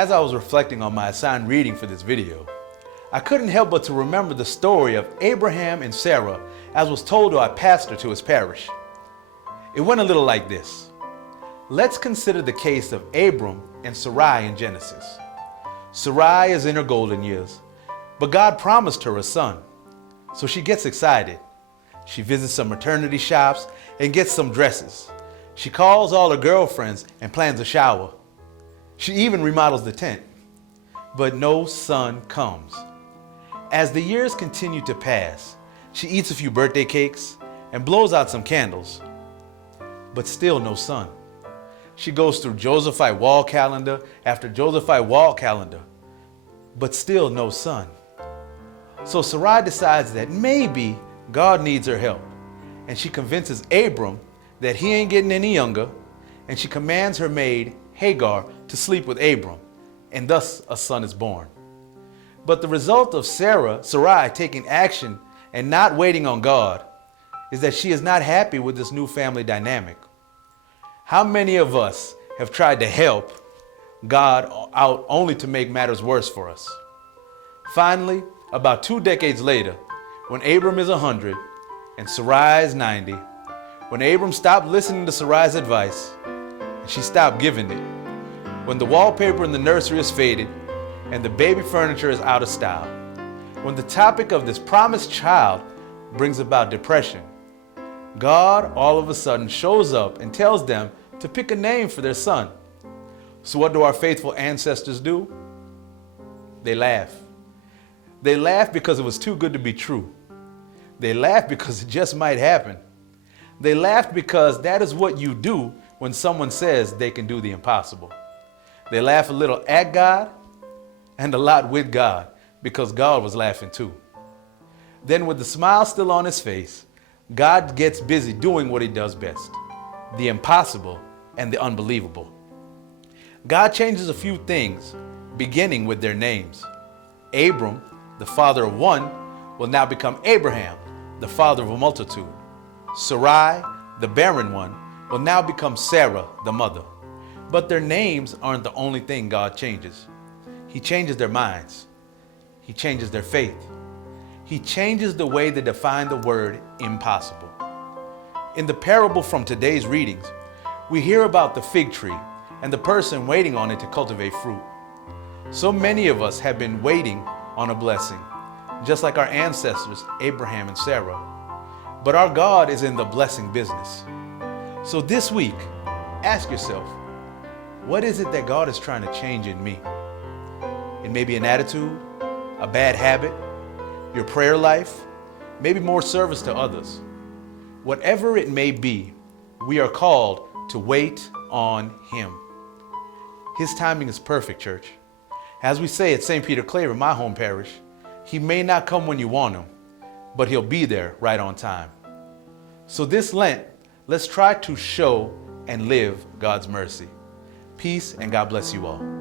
As I was reflecting on my assigned reading for this video, I couldn't help but to remember the story of Abraham and Sarah as was told to our pastor to his parish. It went a little like this. Let's consider the case of Abram and Sarai in Genesis. Sarai is in her golden years, but God promised her a son. So she gets excited. She visits some maternity shops and gets some dresses. She calls all her girlfriends and plans a shower. She even remodels the tent. But no son comes. As the years continue to pass, she eats a few birthday cakes and blows out some candles. But still no son. She goes through Josephite wall calendar after Josephite wall calendar, but still no son. So Sarai decides that maybe God needs her help, and she convinces Abram that he ain't getting any younger, and she commands her maid Hagar to sleep with Abram, and thus a son is born. But the result of Sarai taking action and not waiting on God is that she is not happy with this new family dynamic. How many of us have tried to help God out only to make matters worse for us? Finally, about 2 decades later, when Abram is 100 and Sarai is 90, when Abram stopped listening to Sarai's advice and she stopped giving it, when the wallpaper in the nursery is faded and the baby furniture is out of style, when the topic of this promised child brings about depression, God all of a sudden shows up and tells them to pick a name for their son. So what do our faithful ancestors do? They laugh. They laugh because it was too good to be true. They laugh because it just might happen. They laughed because that is what you do when someone says they can do the impossible. They laugh a little at God and a lot with God because God was laughing too. Then with the smile still on his face, God gets busy doing what he does best, the impossible and the unbelievable. God changes a few things, beginning with their names. Abram, the father of one, will now become Abraham, the father of a multitude. Sarai, the barren one, will now become Sarah, the mother. But their names aren't the only thing God changes. He changes their minds. He changes their faith. He changes the way they define the word impossible. In the parable from today's readings, we hear about the fig tree and the person waiting on it to cultivate fruit. So many of us have been waiting on a blessing, just like our ancestors, Abraham and Sarah. But our God is in the blessing business. So this week, ask yourself, what is it that God is trying to change in me? It may be an attitude, a bad habit, your prayer life, maybe more service to others. Whatever it may be, we are called to wait on Him. His timing is perfect, church. As we say at St. Peter Claver, my home parish, He may not come when you want Him, but He'll be there right on time. So this Lent, let's try to show and live God's mercy. Peace and God bless you all.